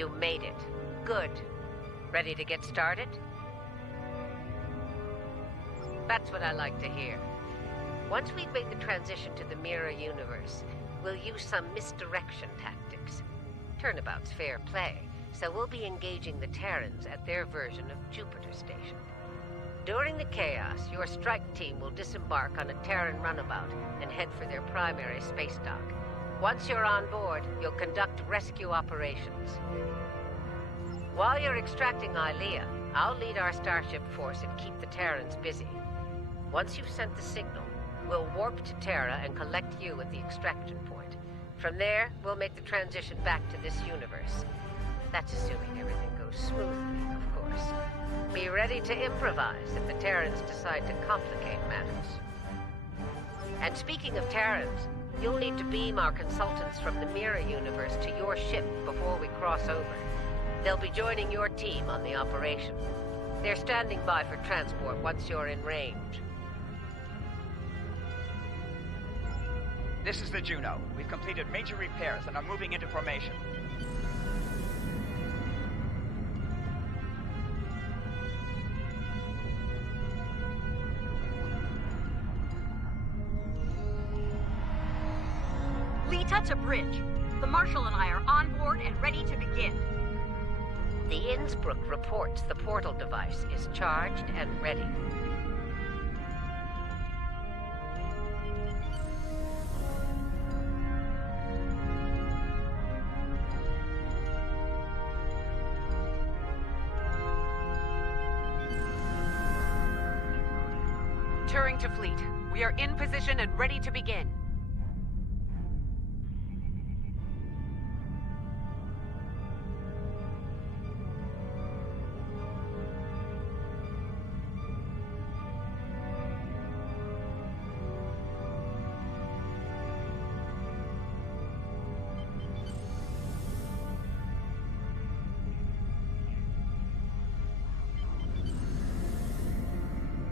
You made it. Good. Ready to get started? That's what I like to hear. Once we've made the transition to the mirror universe, we'll use some misdirection tactics. Turnabout's fair play, so we'll be engaging the Terrans at their version of Jupiter Station. During the chaos, your strike team will disembark on a Terran runabout and head for their primary space dock. Once you're on board, you'll conduct rescue operations. While you're extracting Ilea, I'll lead our starship force and keep the Terrans busy. Once you've sent the signal, we'll warp to Terra and collect you at the extraction point. From there, we'll make the transition back to this universe. That's assuming everything goes smoothly, of course. Be ready to improvise if the Terrans decide to complicate matters. And speaking of Terrans, you'll need to beam our consultants from the mirror universe to your ship before we cross over. They'll be joining your team on the operation. They're standing by for transport once you're in range. This is the Juno. We've completed major repairs and are moving into formation. Lita to bridge. The Marshal and I are on board and ready to begin. The Innsbruck reports the portal device is charged and ready. Turing to fleet. We are in position and ready to begin.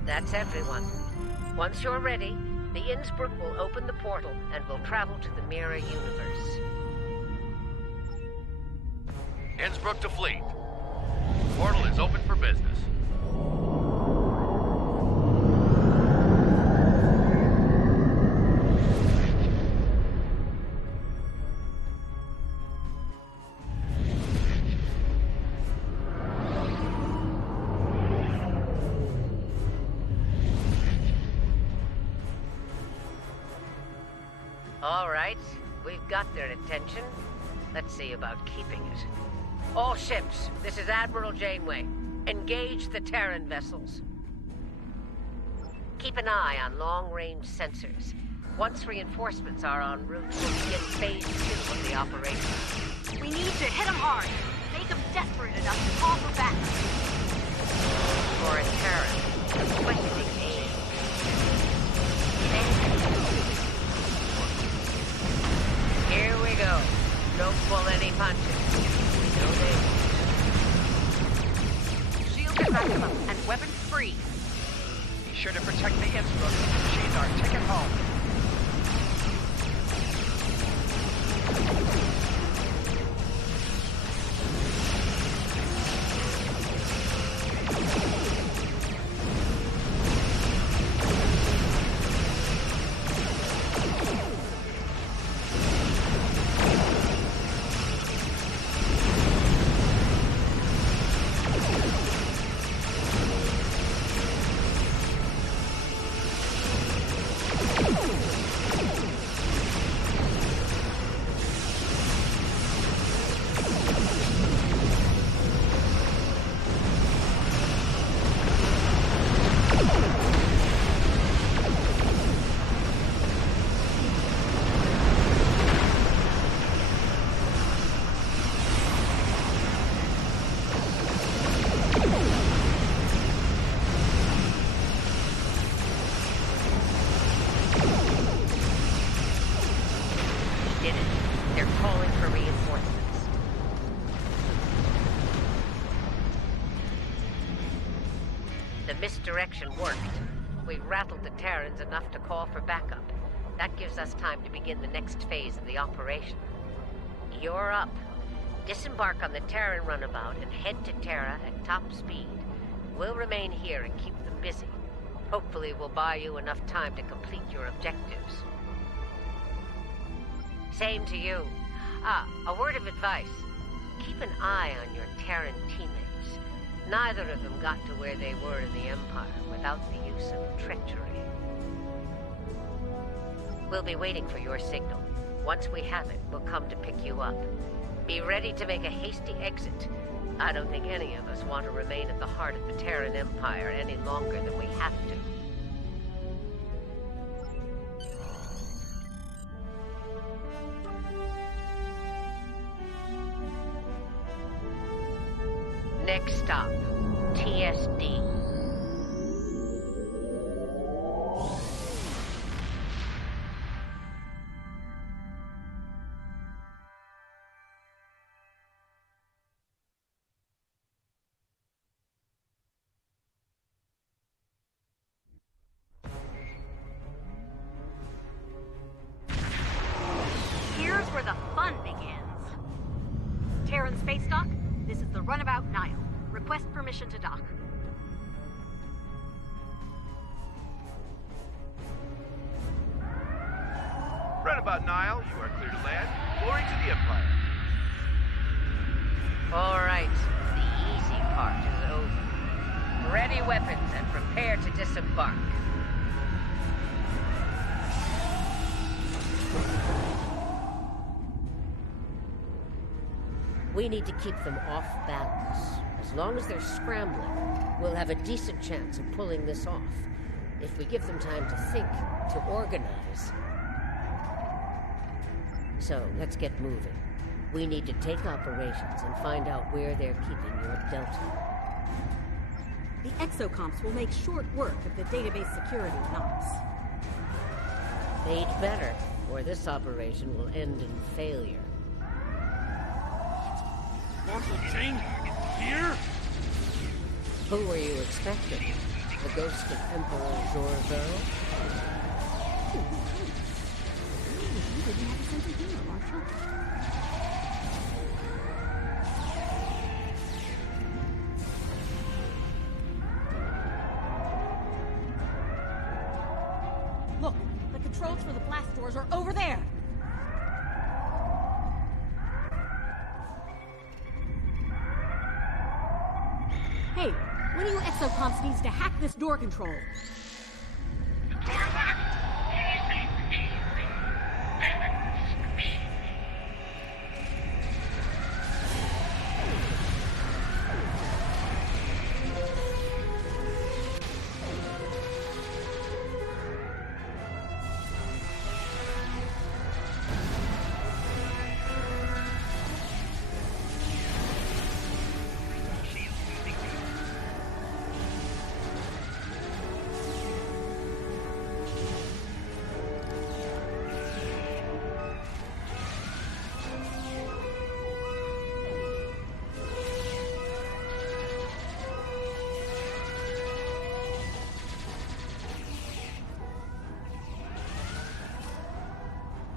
That's everyone. Once you're ready, the Innsbruck will open the portal and we'll travel to the mirror universe. Innsbruck to fleet. Portal is open for business. All right, we've got their attention. Let's see about keeping it. All ships, this is Admiral Janeway. Engage the Terran vessels. Keep an eye on long-range sensors. Once reinforcements are en route, we'll begin phase 2 of the operation. We need to hit them hard. Make them desperate enough to call for backup. For a Terran, questioning aim. Here we go. Don't pull any punches. No danger. Shield at maximum and weapons free. Be sure to protect the Innsbruck. She's our ticket home. Misdirection worked. We rattled the Terrans enough to call for backup. That gives us time to begin the next phase of the operation. You're up. Disembark on the Terran runabout and head to Terra at top speed. We'll remain here and keep them busy. Hopefully we'll buy you enough time to complete your objectives. Same to you. A word of advice. Keep an eye on your Terran teammates. Neither of them got to where they were in the Empire without the use of treachery. We'll be waiting for your signal. Once we have it, we'll come to pick you up. Be ready to make a hasty exit. I don't think any of us want to remain at the heart of the Terran Empire any longer than we have to. Next stop, TSD. Here's where the fun begins. Terran space dock, this is the runabout ᕈS. Request permission to dock. Runabout ᕈS, you are clear to land. Glory to the Empire. All right, the easy part is over. Ready weapons and prepare to disembark. We need to keep them off balance. As long as they're scrambling, we'll have a decent chance of pulling this off. If we give them time to think, to organize. So, let's get moving. We need to take operations and find out where they're keeping your Delta. The exocomps will make short work of the database security knobs. They'd better, or this operation will end in failure. Marshal Jing? Here? Who were you expecting? The ghost of Emperor Jorvo? You didn't have a sense of humor, Marshal. Look, the controls for the blast doors are over there! Hey, one of you exocomps needs to hack this door control.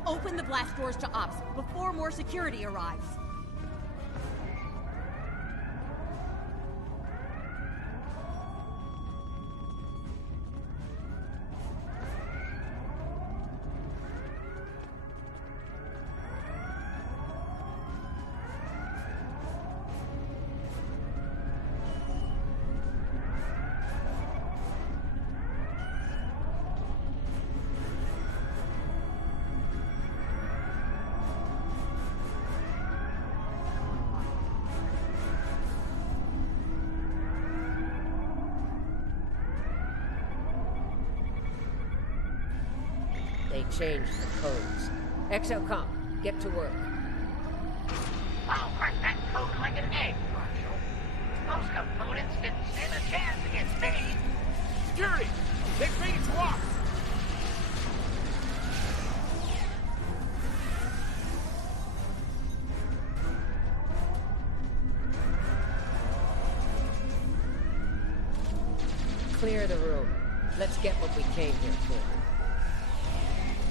Open the blast doors to ops before more security arrives. They changed the codes. Exocom, get to work. I'll crack that code like an egg, Marshal. Most components didn't stand a chance against me. Security! They've made it to us! Clear the room. Let's get what we came here for.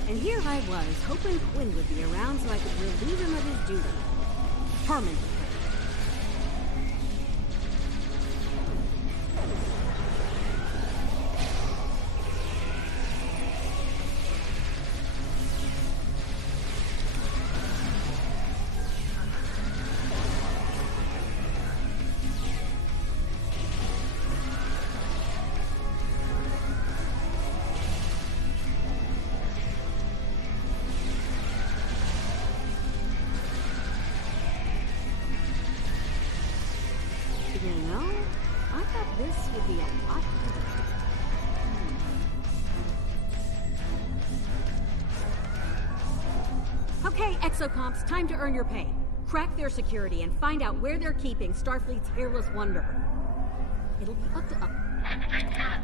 And here I was, hoping Quinn would be around so I could relieve him of his duty. permanently. You know, I thought this would be a lot easier. Okay, exocomps, time to earn your pay. Crack their security and find out where they're keeping Starfleet's hairless wonder. It'll be up to us.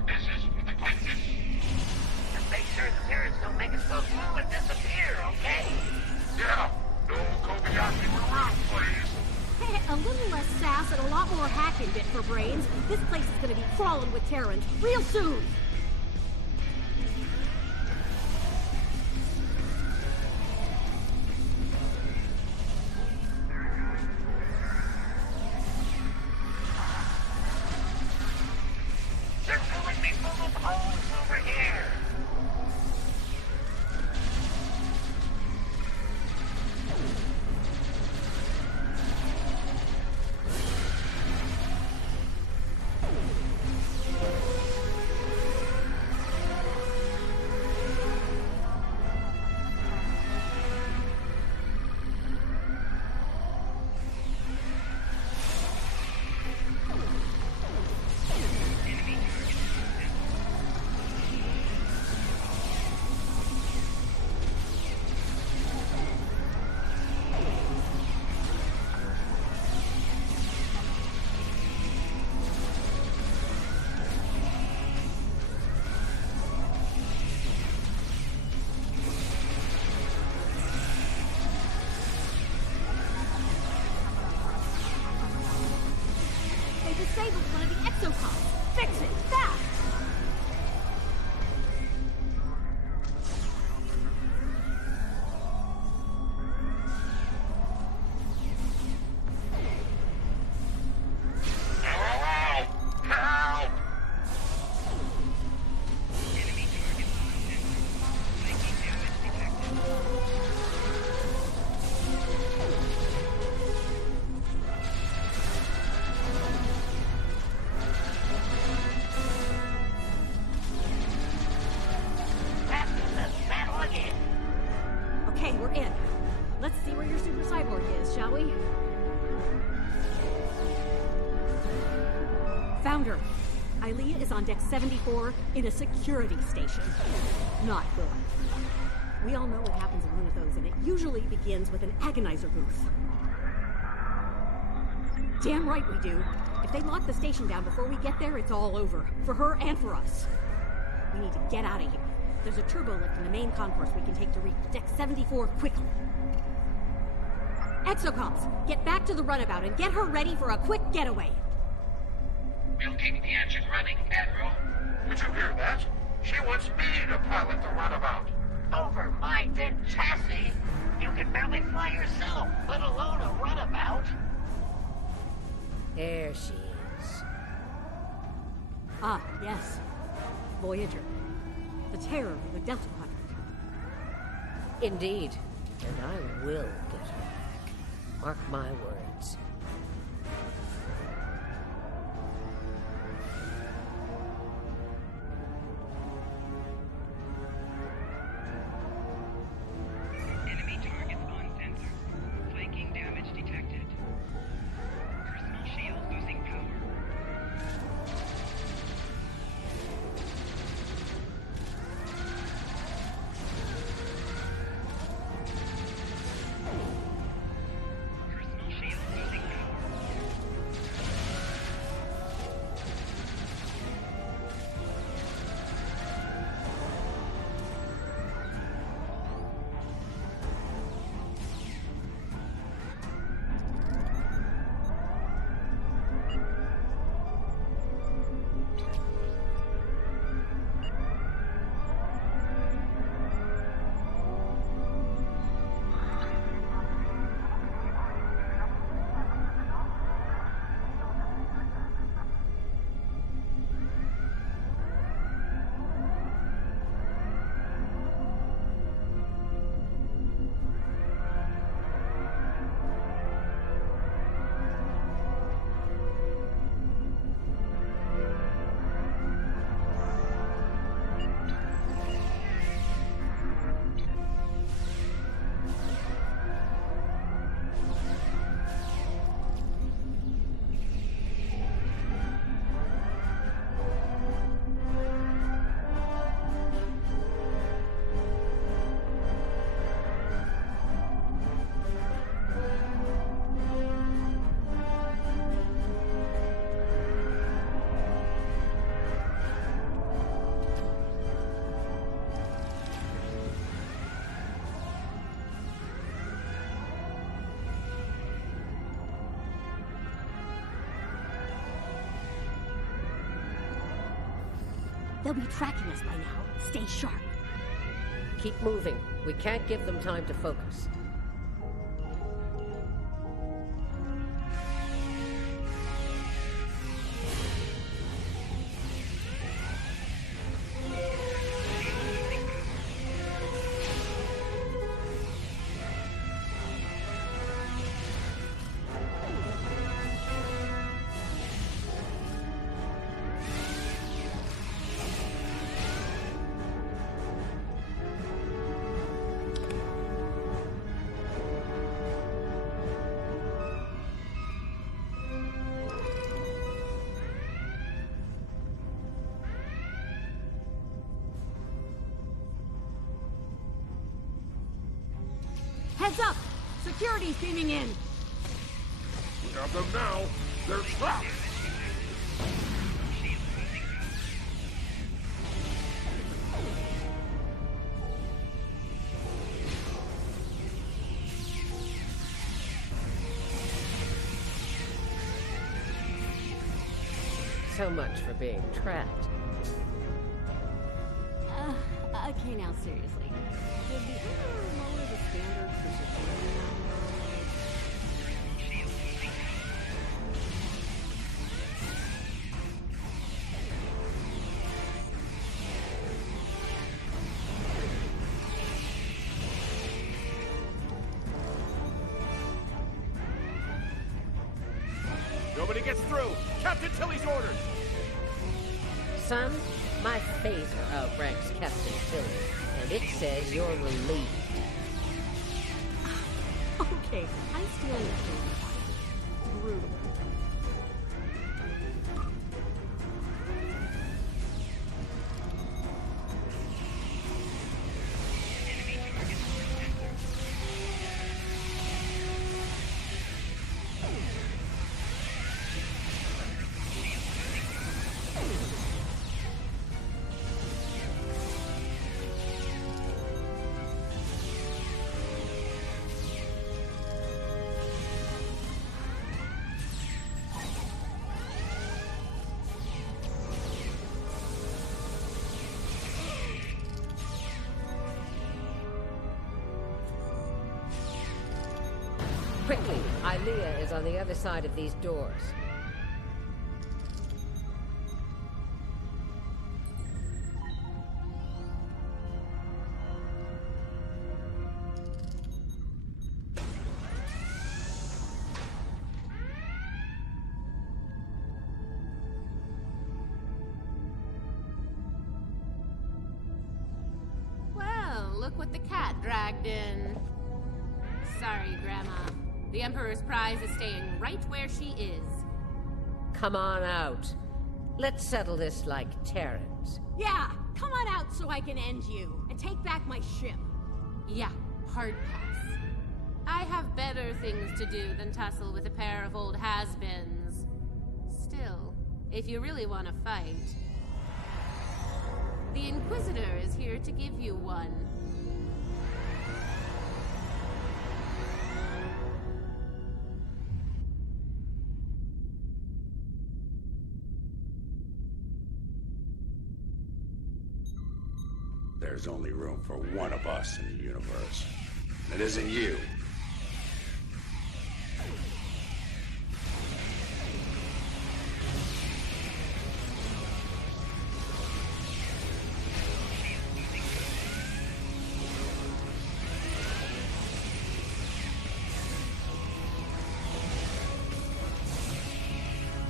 This is for the question. Just make sure the Terrans don't make us go through and disappear, okay? Yeah. Don't go beyond me around, please. Hey, a little less sass and a lot more hacking bit for brains. This place is gonna be crawling with Terrans real soon! They're filling me full of holes over here. Disabled one of the exocomps! Fix it, fast! Help! Help! Enemy target on sensor. Making damage detected. Back to the battle again. Okay, we're in. Let's see where your super cyborg is, shall we? Found her. Ilea is on deck 74 in a security station. Not good. We all know what happens in one of those, and it usually begins with an agonizer booth. Damn right we do. If they lock the station down before we get there, it's all over. For her and for us. We need to get out of here. There's a turbo lift in the main concourse we can take to reach deck 74 quickly. Exocomps, get back to the runabout and get her ready for a quick getaway. We'll keep the engine running, Admiral. Did you hear that? She wants me to pilot the runabout. Over my dead chassis? You can barely fly yourself, let alone a runabout. There she is. Ah, yes. Voyager. The terror of the Delta Quadrant. Indeed. And I will get her back. Mark my words. Enemy targets on sensor. Flanking damage detected. Personal shield losing power. Personal shield losing They'll be tracking us by now. Stay sharp. Keep moving. We can't give them time to focus. Heads up! Security's beaming in! We have them now. They're trapped. So much for being trapped. Okay, now seriously. Did the Emperor lower the standard for security now? Nobody gets through. Captain Tilly's orders. Son, my phaser outranks Captain Tilly, and it says you're relieved. Okay, I still understand. Brutal. Quickly, Ilea is on the other side of these doors. Well, look what the cat dragged in. Sorry, Grandma. The Emperor's prize is staying right where she is. Come on out. Let's settle this like Terrans. Yeah, come on out so I can end you and take back my ship. Yeah, hard pass. I have better things to do than tussle with a pair of old has-beens. Still, if you really want to fight, the Inquisitor is here to give you one. There's only room for one of us in the universe. It isn't you.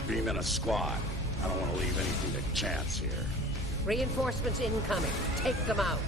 Beam in a squad. I don't want to leave anything to chance here. Reinforcements incoming. Take them out.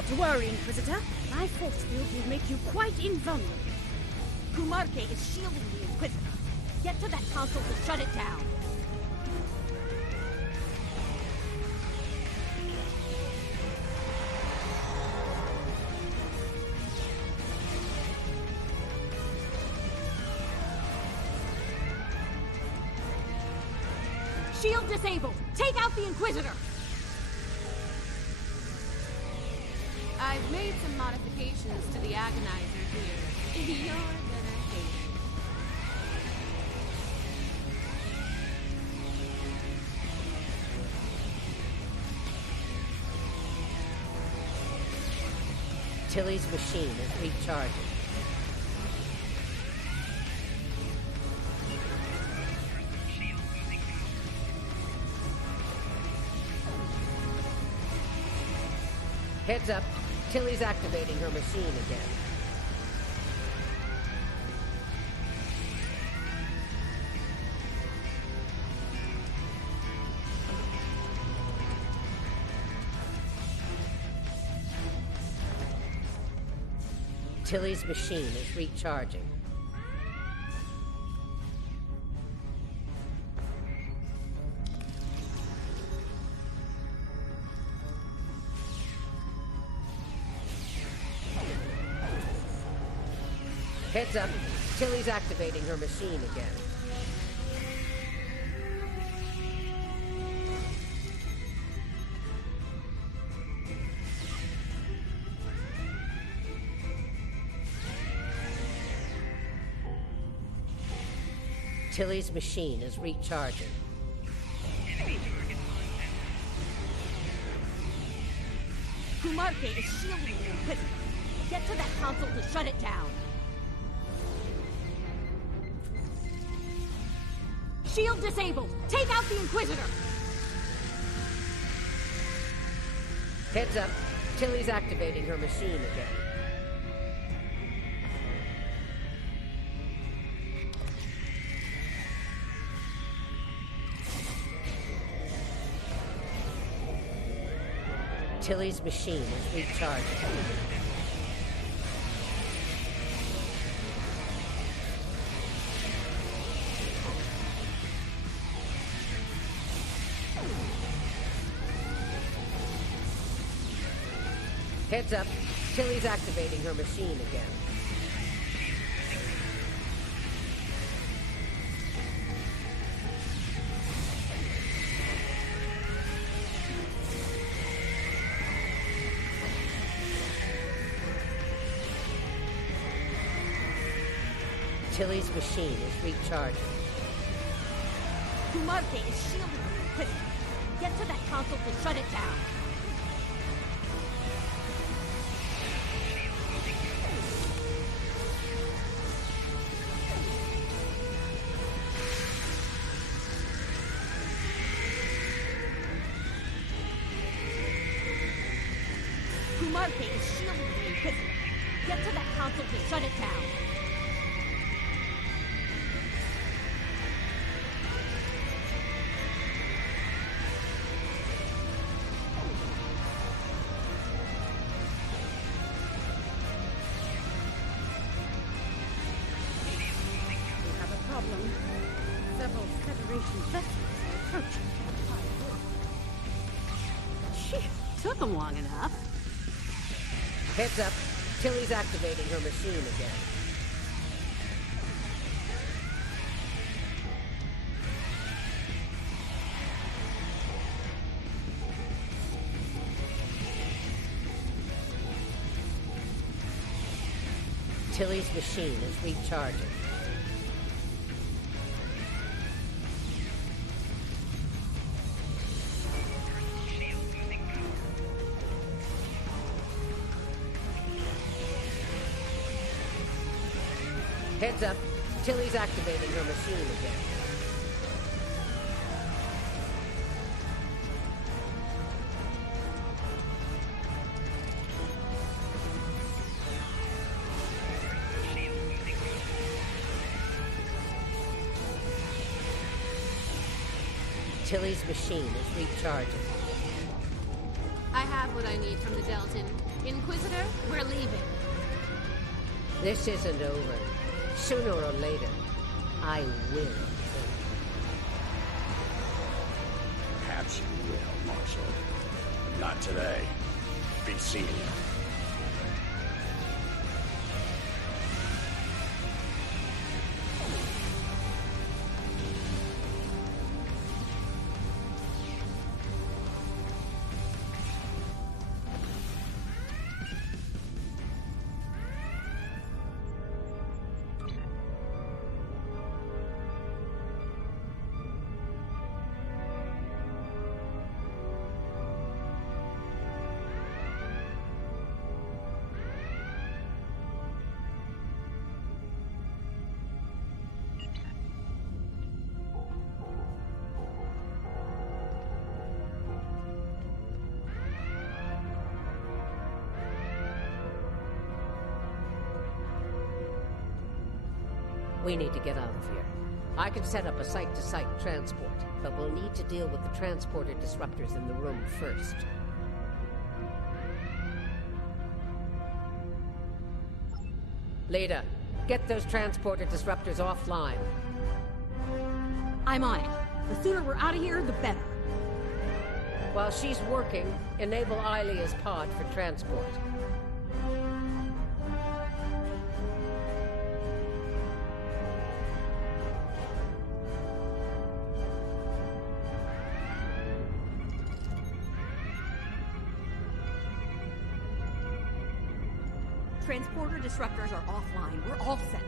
Not to worry, Inquisitor. My force field will make you quite invulnerable. Kumarke is shielding the Inquisitor. Get to that console to shut it down. Shield disabled! Take out the Inquisitor! I've made some modifications to the Agonizer here. You're gonna hate it. Tilly's machine is recharging. Heads up, Tilly's activating her machine again. Tilly's machine is recharging. Heads up, Tilly's activating her machine again. Tilly's machine is recharging. Kumarke is shielding the Inquisitor. Get to that console to shut it down. Shield disabled! Take out the Inquisitor! Heads up, Tilly's activating her machine again. Tilly's machine is recharging. Heads up, Tilly's activating her machine again. Tilly's machine is recharging. Kumarke is shielding the Inquisitor. Get to that console to shut it down. Kumarke is shielding the Inquisitor. Get to that console to shut it down. We have a problem. Several Federation vessels are approaching. Phew, took them long enough. Heads up, Tilly's activating her machine again. Tilly's machine is recharging. Heads up, Tilly's activating her machine again. Tilly's machine is recharging. I have what I need from the Delton. Inquisitor, we're leaving. This isn't over. Sooner or later, I will. Perhaps you will, Marshal. Not today. Be seeing you. We need to get out of here. I can set up a site-to-site transport, but we'll need to deal with the transporter disruptors in the room first. Leda, get those transporter disruptors offline. I'm on it. The sooner we're out of here, the better. While she's working, enable Ilea's pod for transport. Transporter disruptors are offline. We're all set.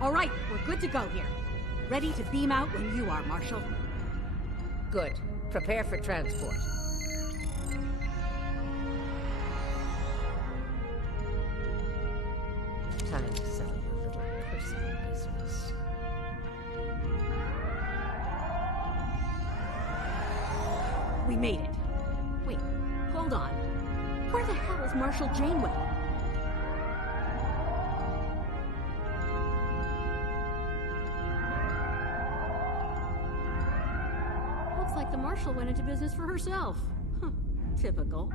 All right, we're good to go here. Ready to beam out when you are, Marshal. Good. Prepare for transport. Time to settle a little personal business. We made it. Wait, hold on. Where the hell is Marshal Janeway? Looks like the Marshal went into business for herself. Huh, typical.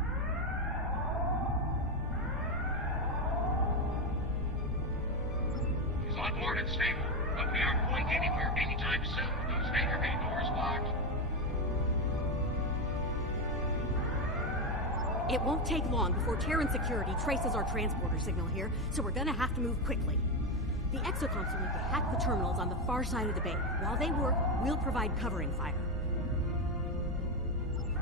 She's on board and stable, but we aren't going anywhere anytime soon with those hangar bay doors locked. It won't take long before Terran security traces our transporter signal here, so we're gonna have to move quickly. The exocomps will need to hack the terminals on the far side of the bay. While they work, we'll provide covering fire.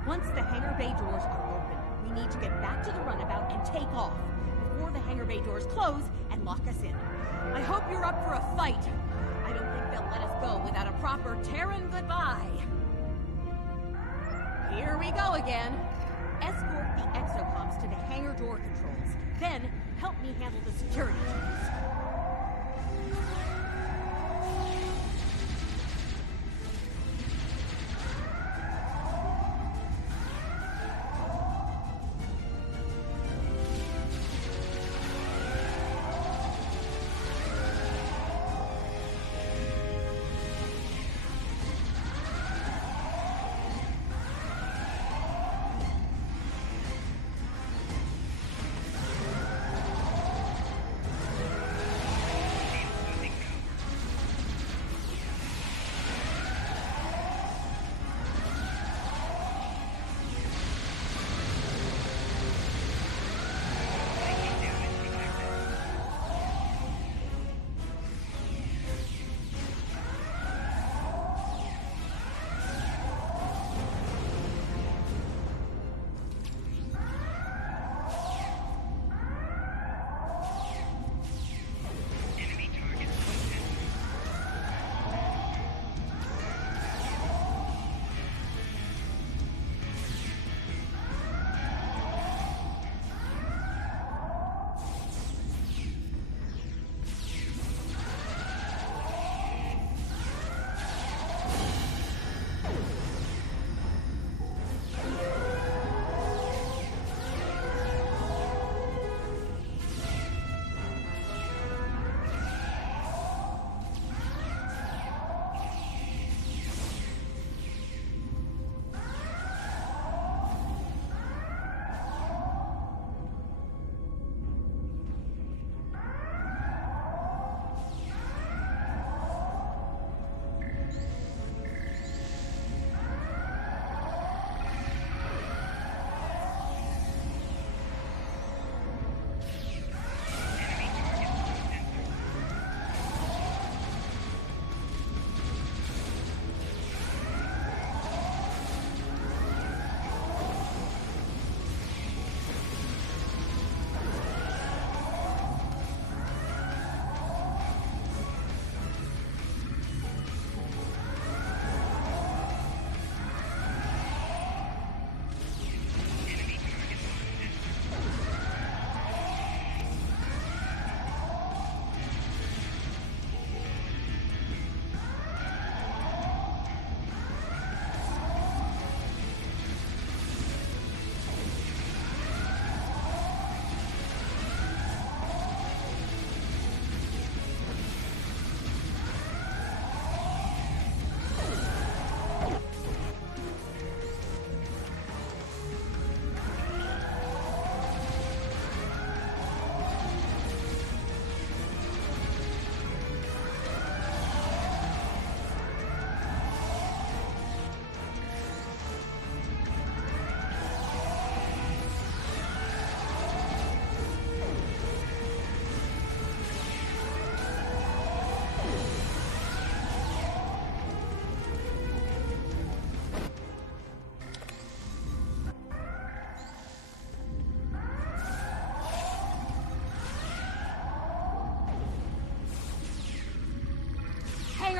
Once the hangar bay doors are open, we need to get back to the runabout and take off before the hangar bay doors close and lock us in. I hope you're up for a fight. I don't think they'll let us go without a proper Terran goodbye. Here we go again. Escort the exocomps to the hangar door controls. Then, help me handle the security checks.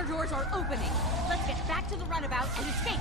hangar doors are opening. Let's get back to the runabout and escape.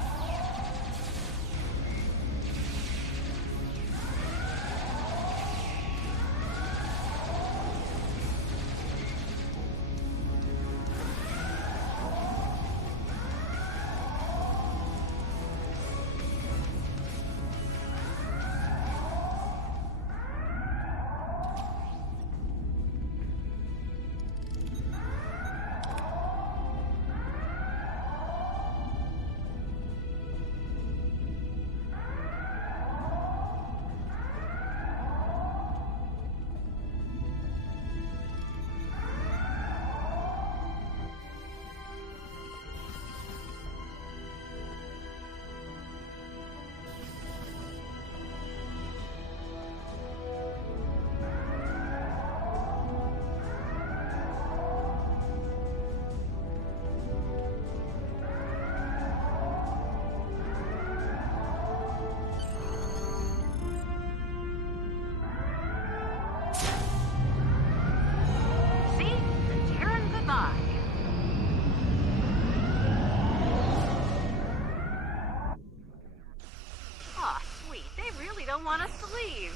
Want us to leave.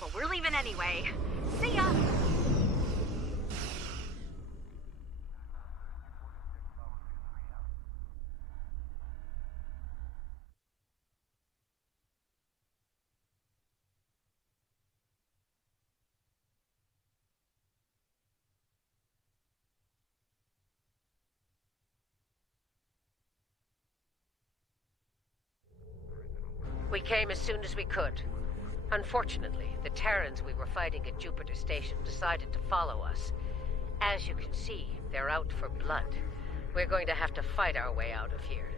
Well, we're leaving anyway. See ya! We came as soon as we could. Unfortunately, the Terrans we were fighting at Jupiter Station decided to follow us. As you can see, they're out for blood. We're going to have to fight our way out of here.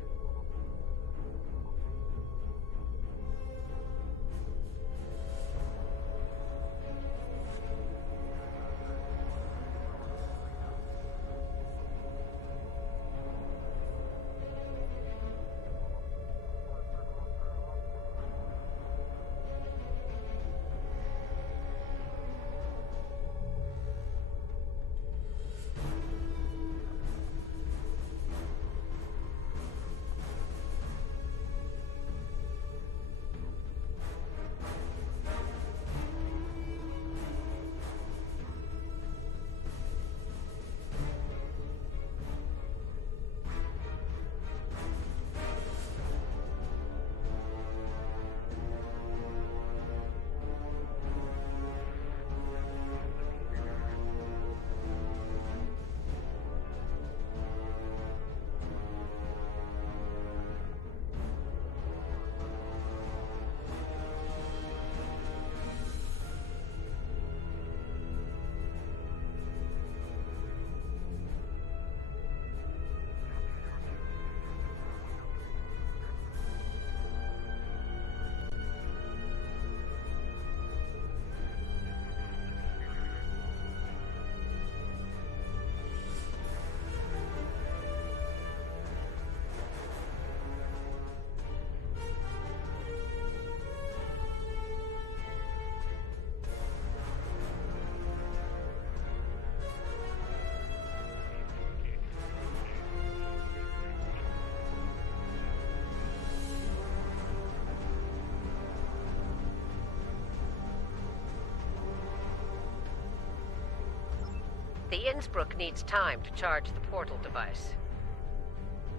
The Innsbruck needs time to charge the portal device.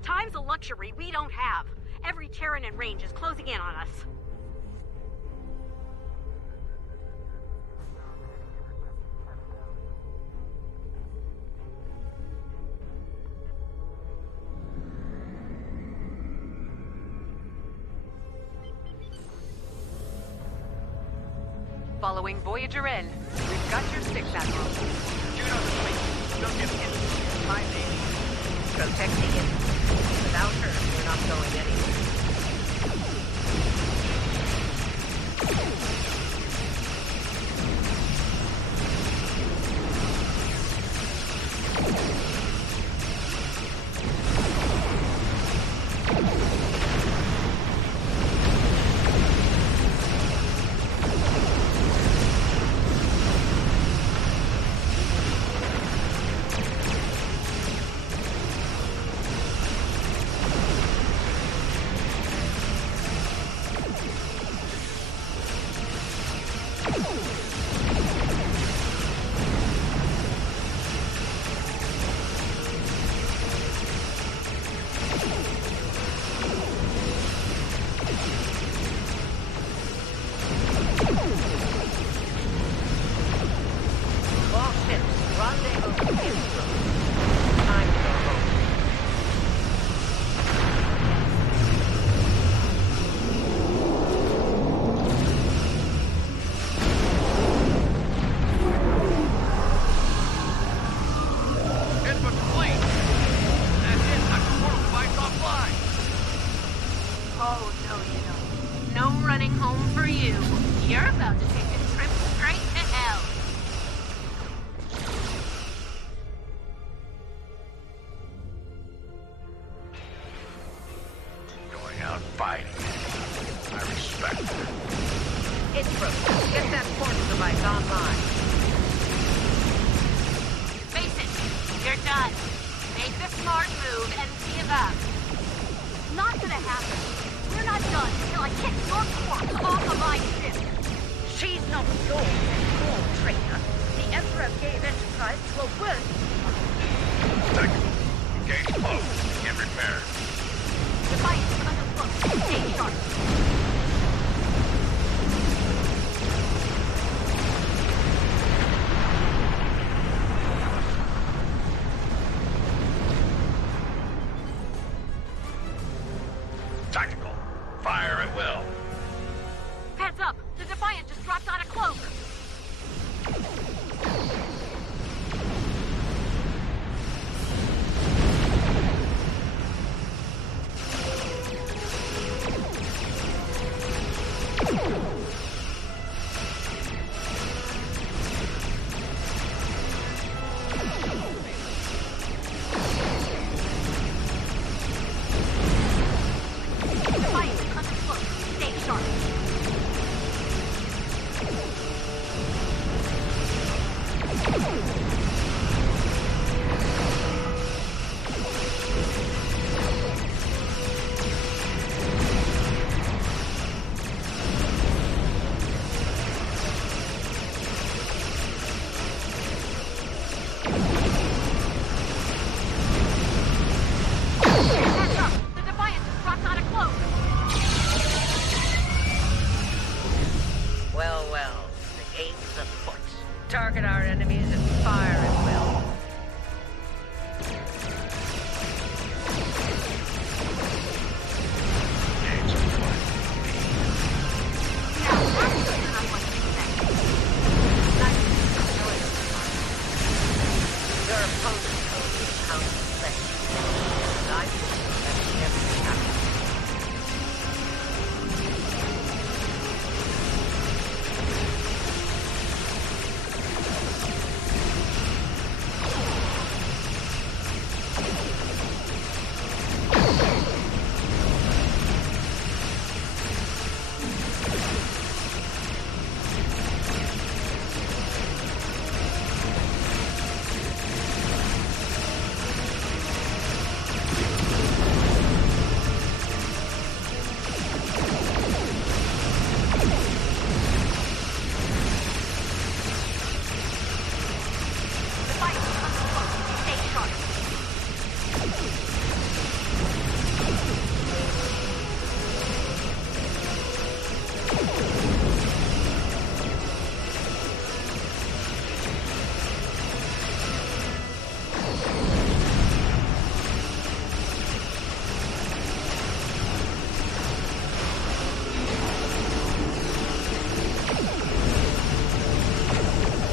Time's a luxury we don't have. Every Terran in range is closing in on us. Following Voyager in. We've got your 6, Admiral. Juno the fleet. Don't get hit. My name. Protect the Innsbruck. Without her, we're not going anywhere. You're about to take a trip straight to hell. Going out fighting. I respect it. It's broken. Get that portal device online. Face it, you're done. Make the smart move and give up. Not gonna happen. We're not done until I kick your corpse off of my ship. She's not your small traitor. The Emperor gave Enterprise to a worthy one. Technical. Engage close. Get repaired. Device under float. Stay sharp. Tactical. Fire at will. Heads up! The Defiant just dropped out of clover. Defiant under float. Stay sharp. Heads up! The Defiant just dropped out of clover. Well, well. The game's afoot. Target our enemies and fire at will. Engage afoot. Now that's the I want to expect. Your opponent told me how to play. And I think that's everything happened. Defiant under float. Stay sharp.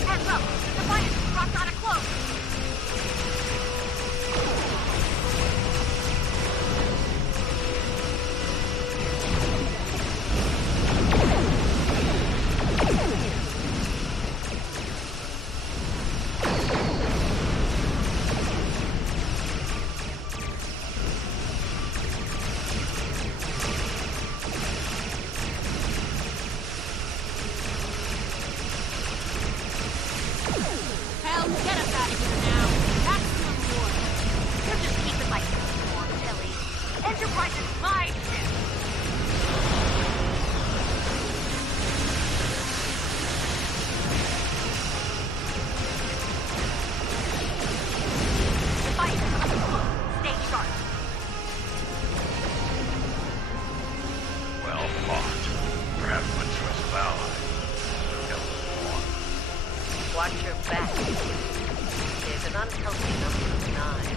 Heads up! The Defiant just dropped out of clover. Helm, get us out of here now. Maximum war. You're just keeping my ship warm, Ellie. Enterprise is my ship. Defiant under float. Stay sharp. Well fought. Perhaps my trusted ally. Hell is Watch your back. There's an unhealthy number of knives.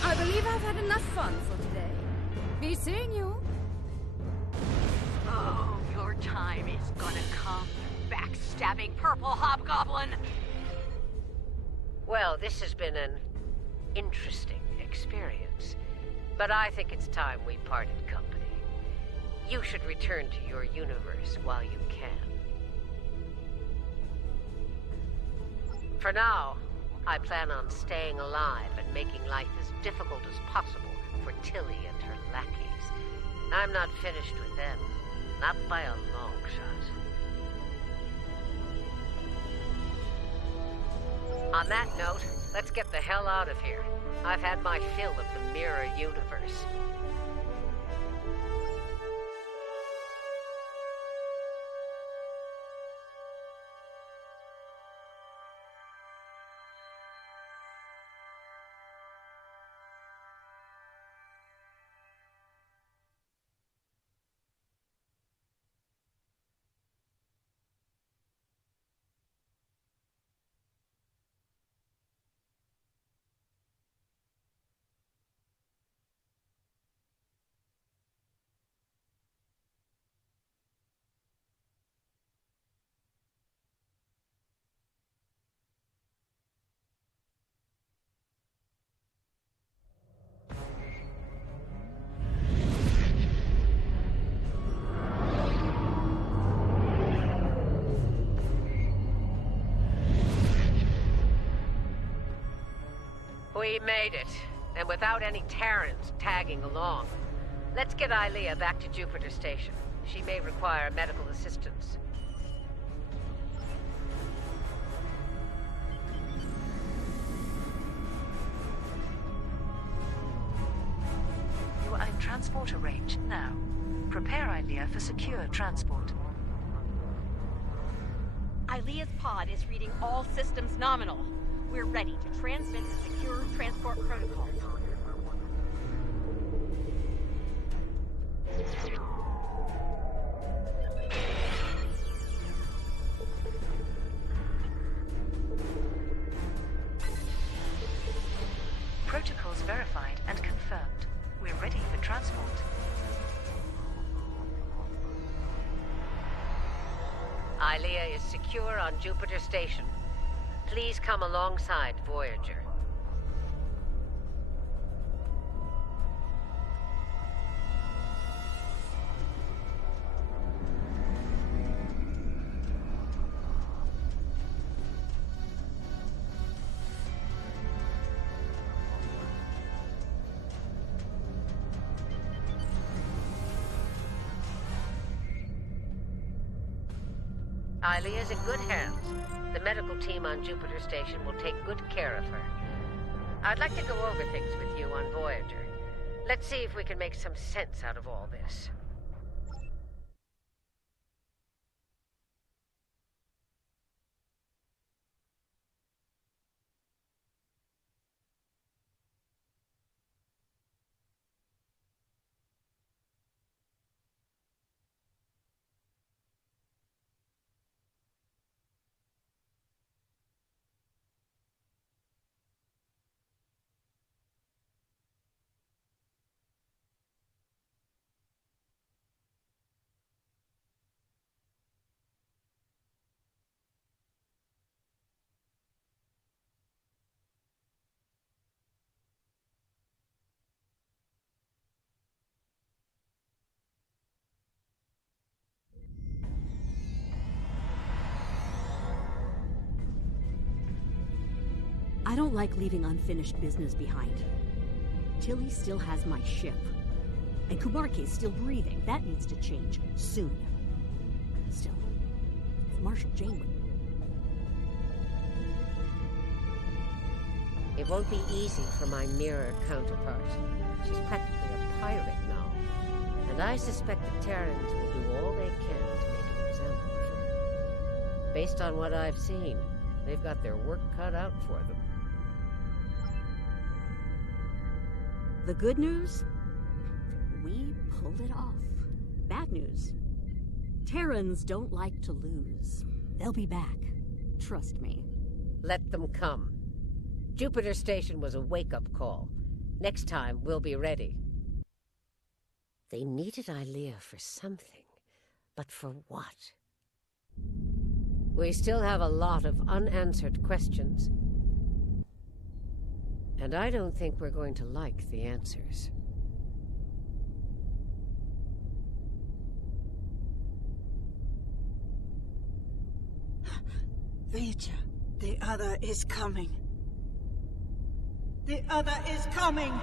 I've believe I've had enough fun for today. Be seeing you. Oh, your time is gonna come, backstabbing purple hobgoblin! Well, this has been an interesting experience, but I think it's time we parted company. You should return to your universe while you can. For now, I plan on staying alive and making life as difficult as possible for Tilly and her lackeys. I'm not finished with them, not by a long shot. On that note, let's get the hell out of here. I've had my fill of the mirror universe. We made it, and without any Terrans tagging along. Let's get Ilea back to Jupiter Station. She may require medical assistance. You are in transporter range now. Prepare Ilea for secure transport. Ilea's pod is reading all systems nominal. We're ready to transmit the secure transport protocols. Protocols verified and confirmed. We're ready for transport. Ilea is secure on Jupiter Station. Please come alongside Voyager. Ilea's in good hands. The medical team on Jupiter Station will take good care of her. I'd like to go over things with you on Voyager. Let's see if we can make some sense out of all this. I don't like leaving unfinished business behind. Tilly still has my ship. And Kubarke's still breathing. That needs to change soon. Still, if Marshal Jane would... It won't be easy for my mirror counterpart. She's practically a pirate now. And I suspect the Terrans will do all they can to make an example of her. Based on what I've seen, they've got their work cut out for them. The good news? We pulled it off. Bad news? Terrans don't like to lose. They'll be back. Trust me. Let them come. Jupiter Station was a wake-up call. Next time, we'll be ready. They needed Ilea for something, but for what? We still have a lot of unanswered questions. And I don't think we're going to like the answers. Vija, the other is coming. The other is coming!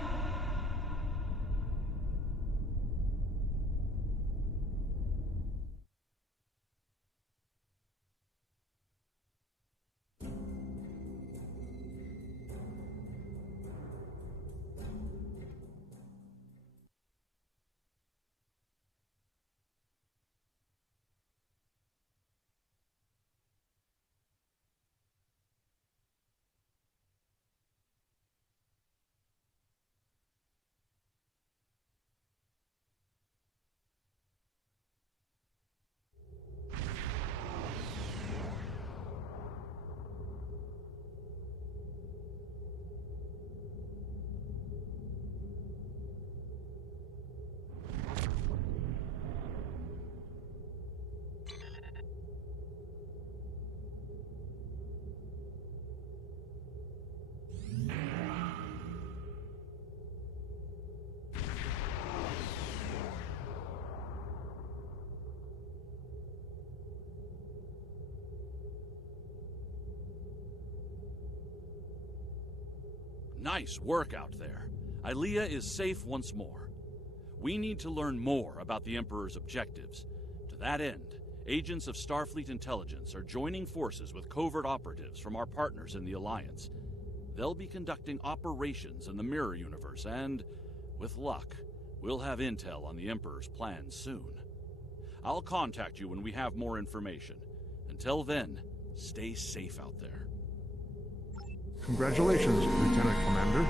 Nice work out there. Ilea is safe once more. We need to learn more about the Emperor's objectives. To that end, agents of Starfleet Intelligence are joining forces with covert operatives from our partners in the Alliance. They'll be conducting operations in the Mirror Universe, and, with luck, we'll have intel on the Emperor's plans soon. I'll contact you when we have more information. Until then, stay safe out there. Congratulations, Lieutenant Commander.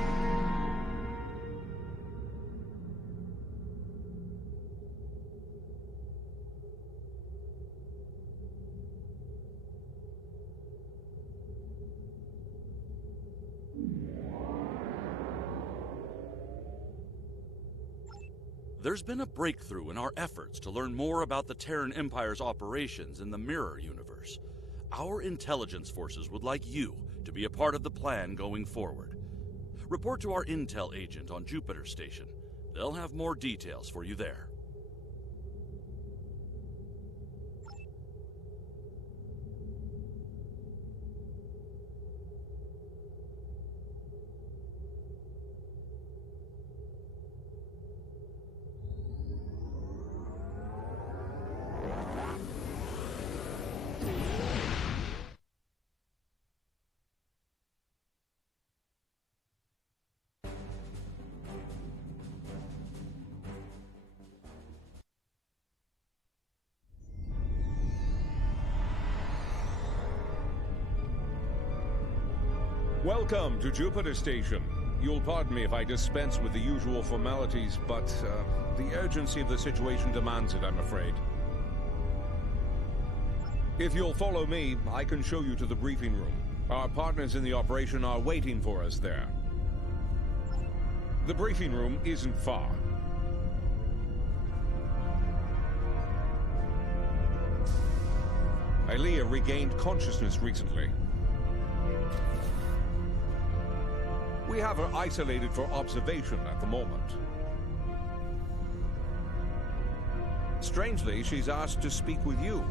There's been a breakthrough in our efforts to learn more about the Terran Empire's operations in the Mirror Universe. Our intelligence forces would like you to be a part of the plan going forward. Report to our intel agent on Jupiter Station. They'll have more details for you there. Welcome to Jupiter Station. You'll pardon me if I dispense with the usual formalities, but the urgency of the situation demands it, I'm afraid. If you'll follow me, I can show you to the briefing room. Our partners in the operation are waiting for us there. The briefing room isn't far. Ilea regained consciousness recently. We have her isolated for observation at the moment. Strangely, she's asked to speak with you.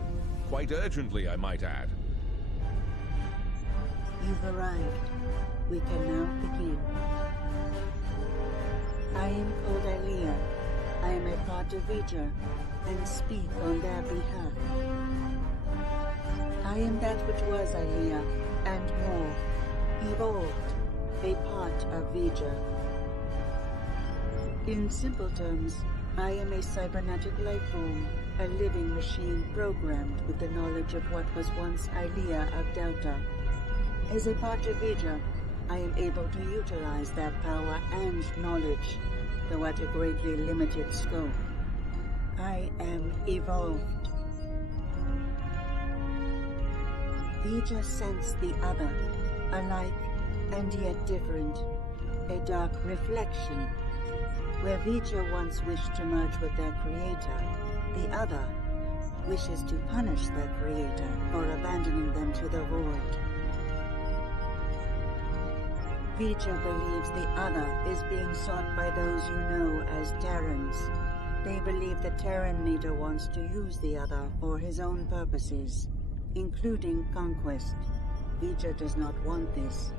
Quite urgently, I might add. You've arrived. We can now begin. I am called Ilea. I am a part of Vija, and speak on their behalf. I am that which was Ilea, and more, evolved. A part of Vija. In simple terms, I am a cybernetic life form, a living machine programmed with the knowledge of what was once Ilea of Delta. As a part of Vija, I am able to utilize that power and knowledge, though at a greatly limited scope. I am evolved. Vija sense the other, alike and yet different. a dark reflection. Where Vija once wished to merge with their creator, the other wishes to punish their creator for abandoning them to the void. Vija believes the other is being sought by those you know as Terrans. They believe the Terran leader wants to use the other for his own purposes, including conquest. Vija does not want this.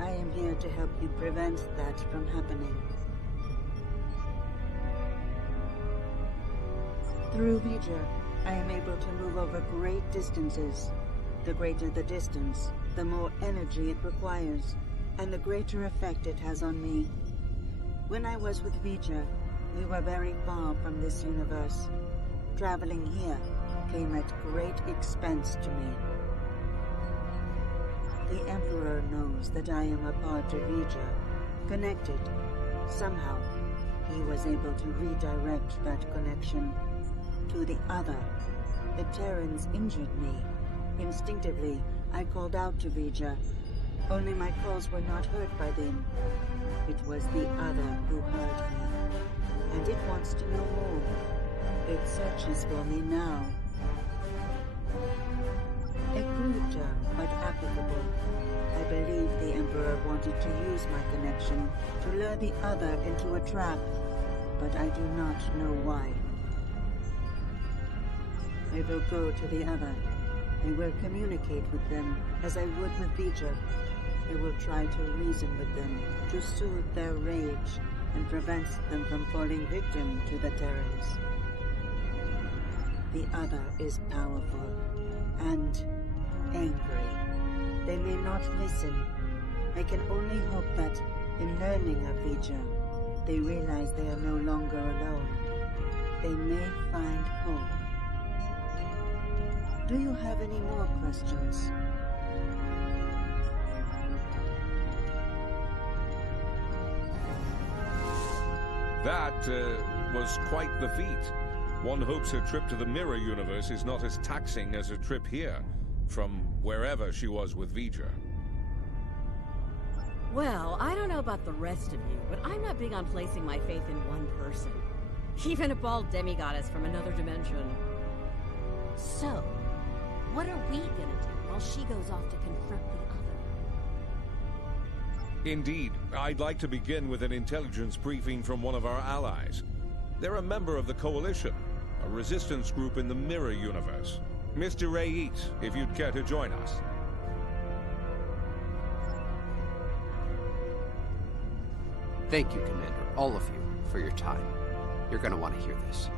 I am here to help you prevent that from happening. Through Vija, I am able to move over great distances. The greater the distance, the more energy it requires, and the greater effect it has on me. When I was with Vija, we were very far from this universe. Traveling here came at great expense to me. The Emperor knows that I am a part of Vija, connected. Somehow, he was able to redirect that connection to the other. The Terrans injured me. Instinctively, I called out to Vija. Only my calls were not heard by them. It was the other who heard me. And it wants to know more. It searches for me now. A crude term, but applicable. I believe the Emperor wanted to use my connection to lure the other into a trap, but I do not know why. I will go to the other. I will communicate with them as I would with Vija. I will try to reason with them to soothe their rage and prevent them from falling victim to the Terrans. The other is powerful and angry. They may not listen. I can only hope that, in learning of Vija, they realize they are no longer alone. They may find hope. Do you have any more questions? That was quite the feat. One hopes her trip to the Mirror Universe is not as taxing as a trip here, from wherever she was with Vija. Well, I don't know about the rest of you, but I'm not big on placing my faith in one person. Even a bald demigoddess from another dimension. So, what are we gonna do while she goes off to confront the other? Indeed. I'd like to begin with an intelligence briefing from one of our allies. They're a member of the Coalition, a resistance group in the Mirror Universe. Mr. Rayit, if you'd care to join us. Thank you, Commander, all of you, for your time. You're gonna want to hear this.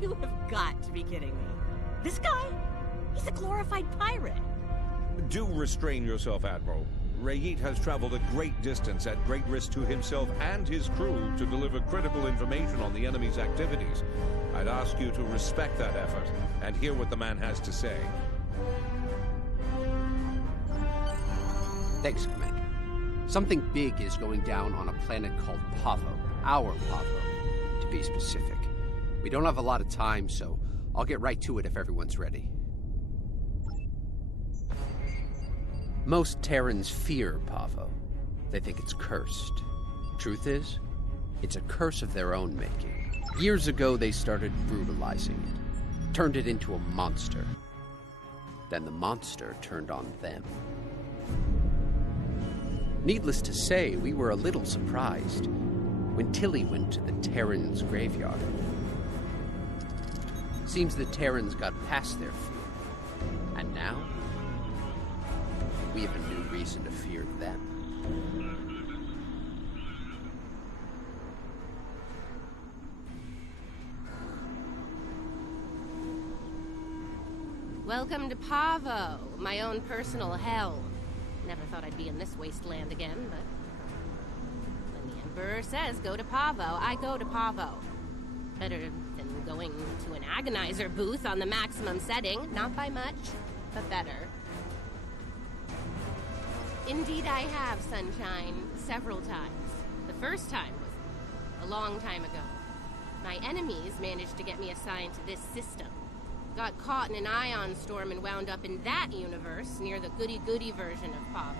You have got to be kidding me. This guy? He's a glorified pirate. Do restrain yourself, Admiral. Rayit has traveled a great distance at great risk to himself and his crew to deliver critical information on the enemy's activities. I'd ask you to respect that effort and hear what the man has to say. Thanks, Commander. Something big is going down on a planet called Pavo. Our Pavo, to be specific. We don't have a lot of time, so I'll get right to it if everyone's ready. Most Terrans fear Pavo. They think it's cursed. Truth is, it's a curse of their own making. Years ago, they started brutalizing it, turned it into a monster. Then the monster turned on them. Needless to say, we were a little surprised when Tilly went to the Terrans' graveyard. Seems the Terrans got past their fear. And now, we have a new reason to fear them. Welcome to Pavo, my own personal hell. Never thought I'd be in this wasteland again, but when the Emperor says go to Pavo, I go to Pavo. Better than going to an agonizer booth on the maximum setting. Not by much, but better. Indeed I have, Sunshine. Several times. The first time was a long time ago. My enemies managed to get me assigned to this system. Got caught in an ion storm and wound up in that universe near the goody-goody version of Pavo.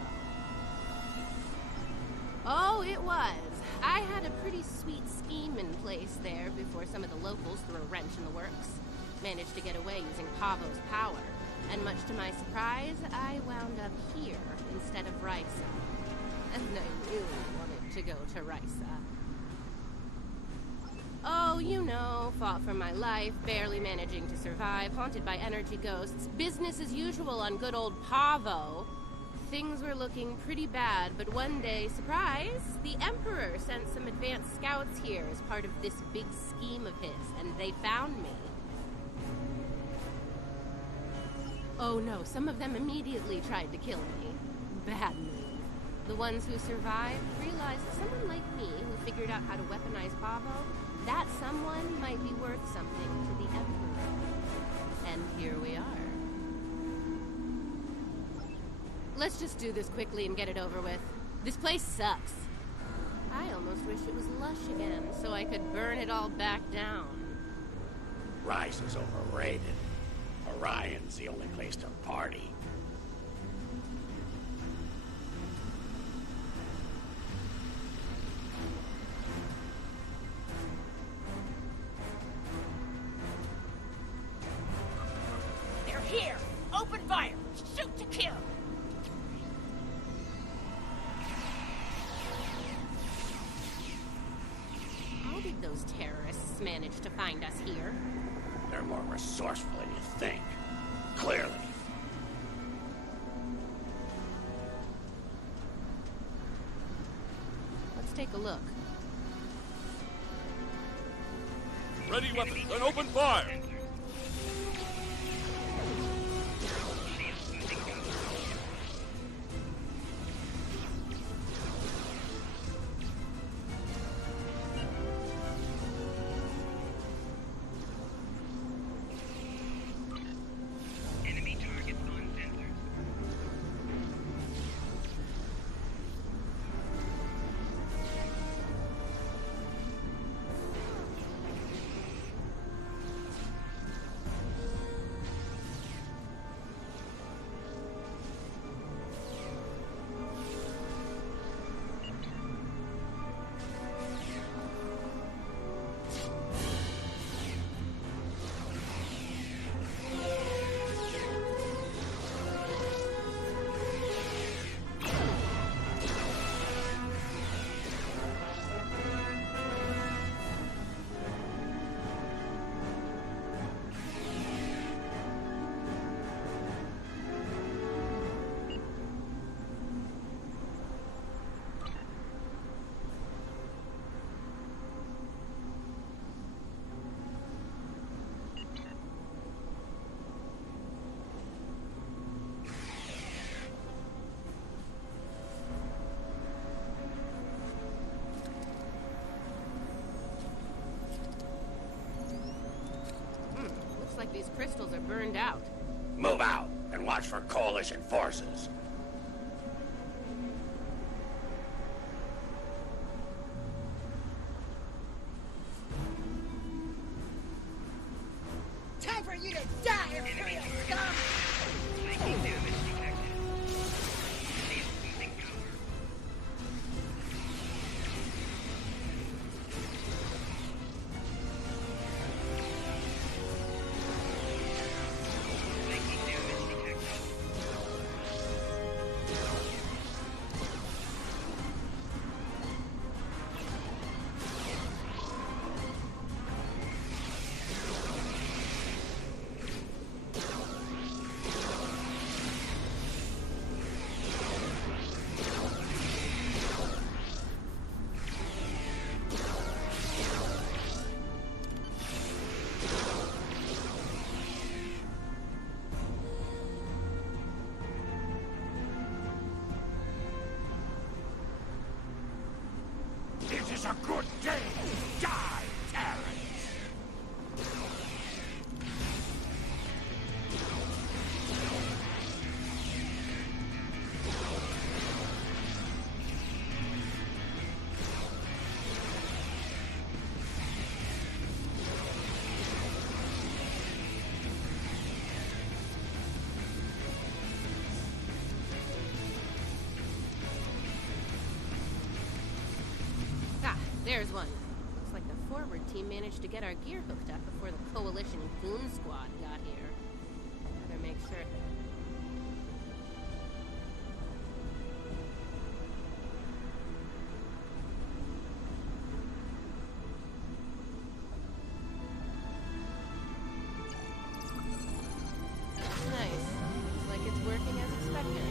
Oh, it was. I had a pretty sweet scheme in place there before some of the locals threw a wrench in the works. Managed to get away using Pavo's power. And much to my surprise, I wound up here instead of Risa. And I really wanted to go to Risa. Oh, you know, fought for my life, barely managing to survive, haunted by energy ghosts, business as usual on good old Pavo. Things were looking pretty bad, but one day, surprise, the Emperor sent some advanced scouts here as part of this big scheme of his, and they found me. Oh no, some of them immediately tried to kill me. Bad move. The ones who survived realized someone like me who figured out how to weaponize Pavo, that someone might be worth something to the Emperor. And here we are. Let's just do this quickly and get it over with. This place sucks. I almost wish it was lush again, so I could burn it all back down. Rice is overrated. Orion's the only place to party. They're here! Open fire! Shoot to kill! How did those terrorists manage to find us here? They're more resourceful than you think. Clearly. Let's take a look. Ready weapons and open fire! Enemy targets on sensors. Looks like these crystals are burned out. Move out and watch for coalition forces. Time for you to die, Imperial scum! Taking damage detected. Shield losing power. Taking damage detected. It is a good day to die, Terrans! There's one. Looks like the forward team managed to get our gear hooked up before the Coalition goon squad got here. Better make sure... Nice. Looks like it's working as expected.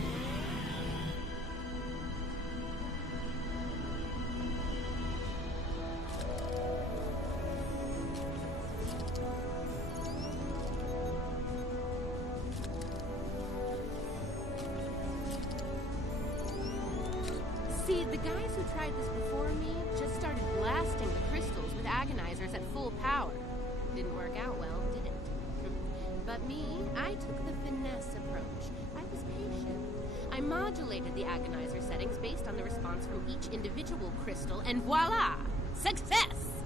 See, the guys who tried this before me just started blasting the crystals with agonizers at full power. Didn't work out well, did it? But me, I took the finesse approach. I was patient. I modulated the agonizer settings based on the response from each individual crystal, and voila! Success!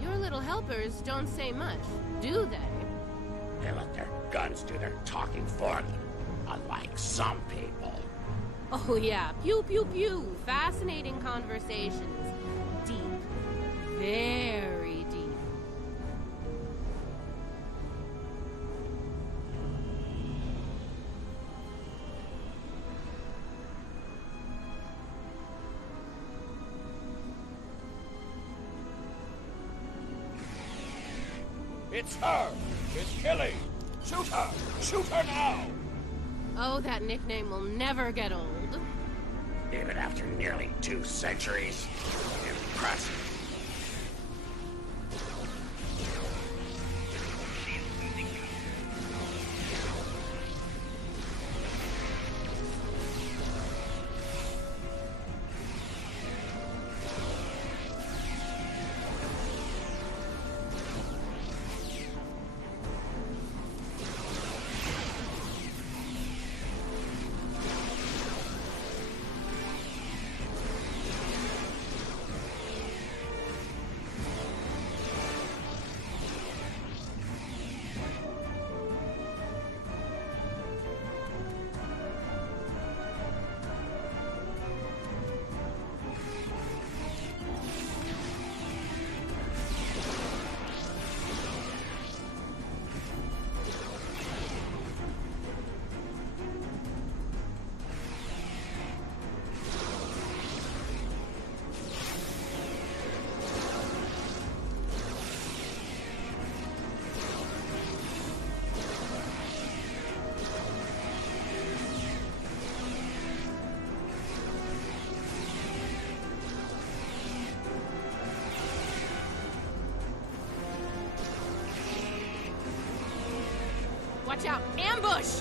Your little helpers don't say much, do they? They let their guns do their talking for them, unlike some people. Oh yeah, pew pew pew. Fascinating conversations. Deep. Very deep. It's her! It's Killy! Shoot her! Shoot her now! Oh, that nickname will never get old. Even after nearly 2 centuries? Impressive. Watch out! Ambush!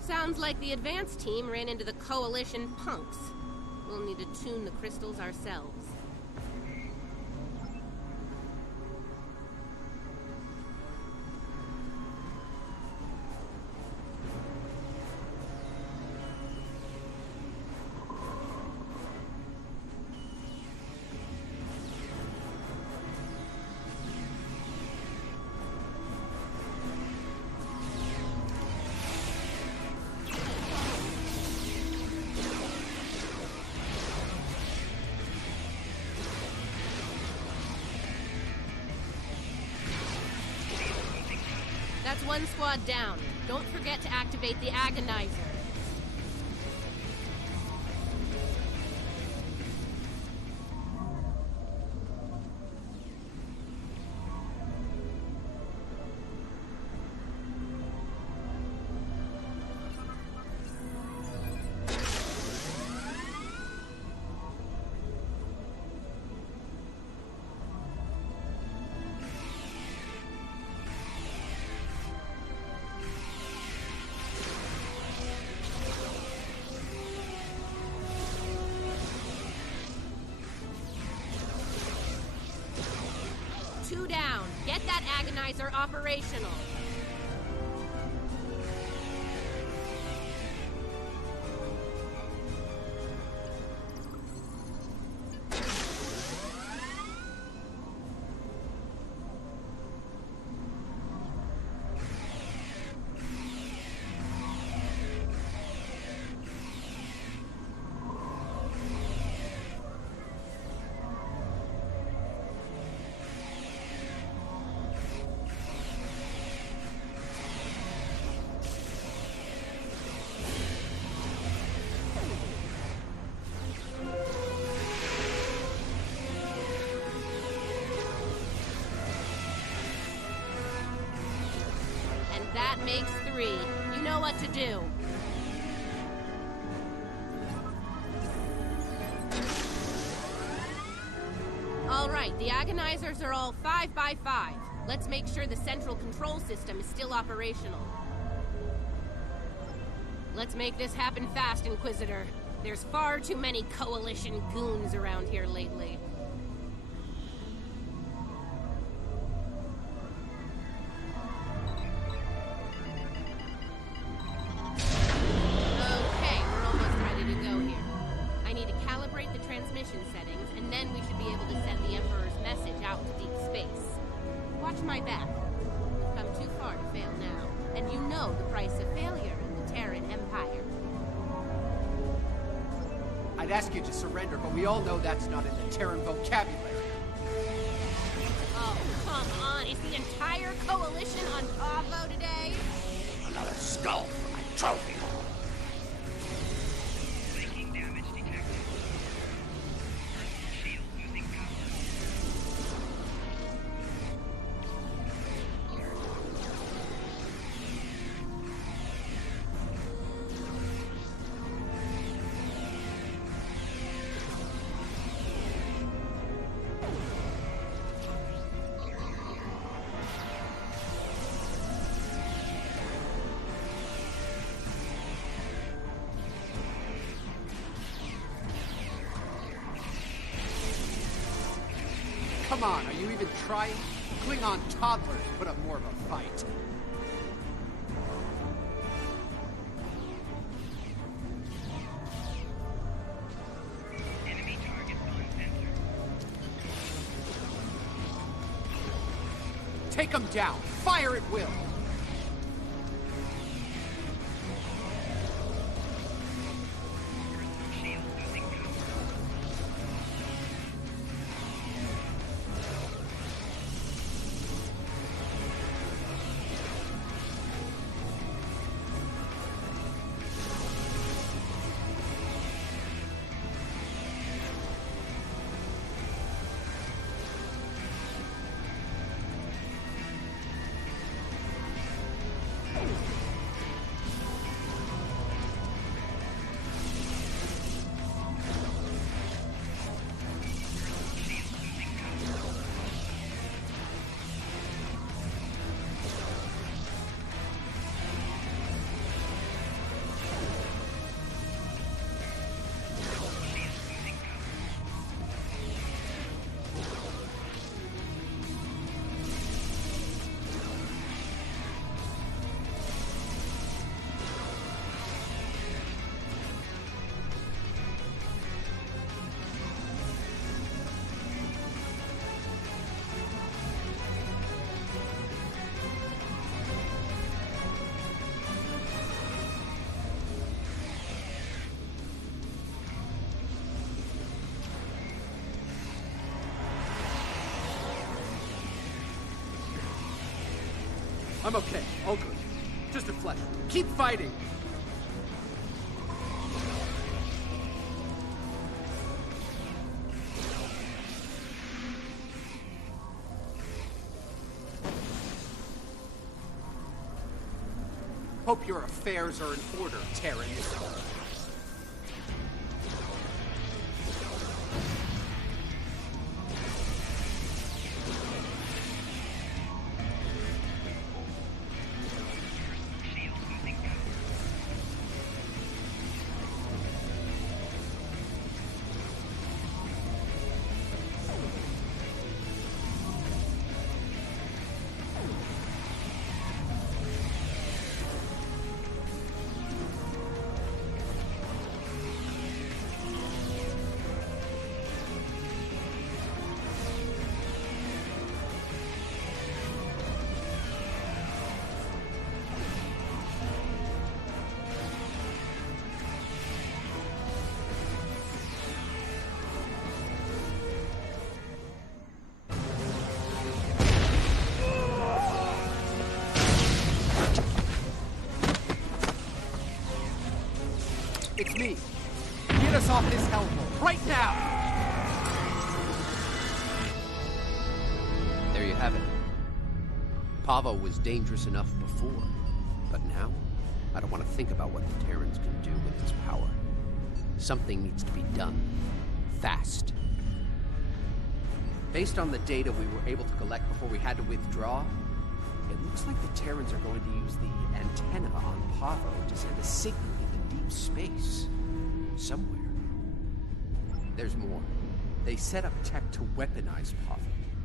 Sounds like the advance team ran into the Coalition punks. We'll need to tune the crystals ourselves. That's one squad down. Don't forget to activate the agonizer. down. Get that agonizer operational. That makes 3. You know what to do. All right, the agonizers are all 5 by 5. Let's make sure the central control system is still operational. Let's make this happen fast, Inquisitor. There's far too many Coalition goons around here lately. Settings, and then we should be able to send the Emperor's message out to deep space. Watch my back. We've come too far to fail now, and you know the price of failure in the Terran Empire. I'd ask you to surrender, but we all know that's not in the Terran vocabulary. Oh, come on. Is the entire Coalition on Pavo today? Another skull for my trophy hall. Come on, are you even trying? Klingon toddlers put up more of a fight. Enemy targets on sensor. Take them down. Fire at will. I'm okay. All good. Just a flesh. Keep fighting! Hope your affairs are in order, Terrans. It's me. Get us off this hellhole, right now! There you have it. Pavo was dangerous enough before, but now, I don't want to think about what the Terrans can do with its power. Something needs to be done. Fast. Based on the data we were able to collect before we had to withdraw, it looks like the Terrans are going to use the antenna on Pavo to send a signal into deep space. Somewhere. There's more. They set up tech to weaponize Pavo.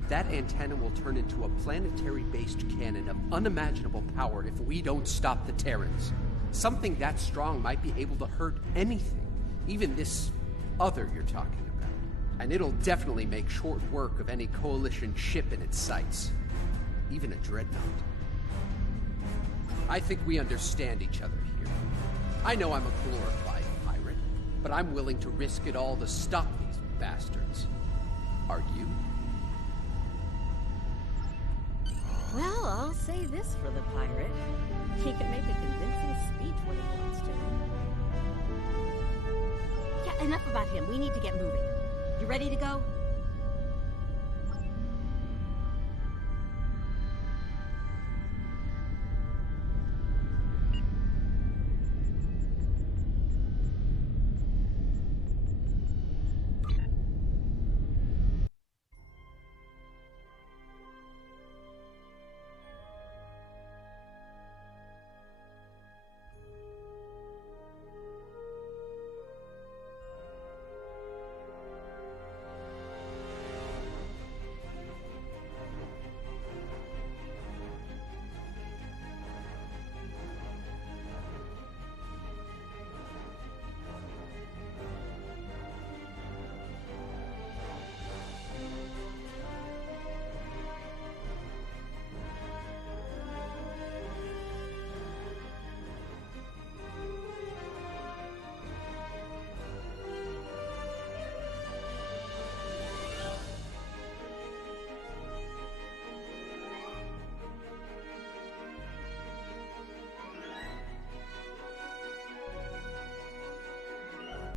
That antenna will turn into a planetary-based cannon of unimaginable power if we don't stop the Terrans. Something that strong might be able to hurt anything, even this other you're talking about. And it'll definitely make short work of any Coalition ship in its sights. Even a dreadnought. I think we understand each other here. I know I'm a glorified pirate, but I'm willing to risk it all to stop these bastards. Are you? Well, I'll say this for the pirate. He can make a convincing speech when he wants to. Yeah, enough about him. We need to get moving. You ready to go?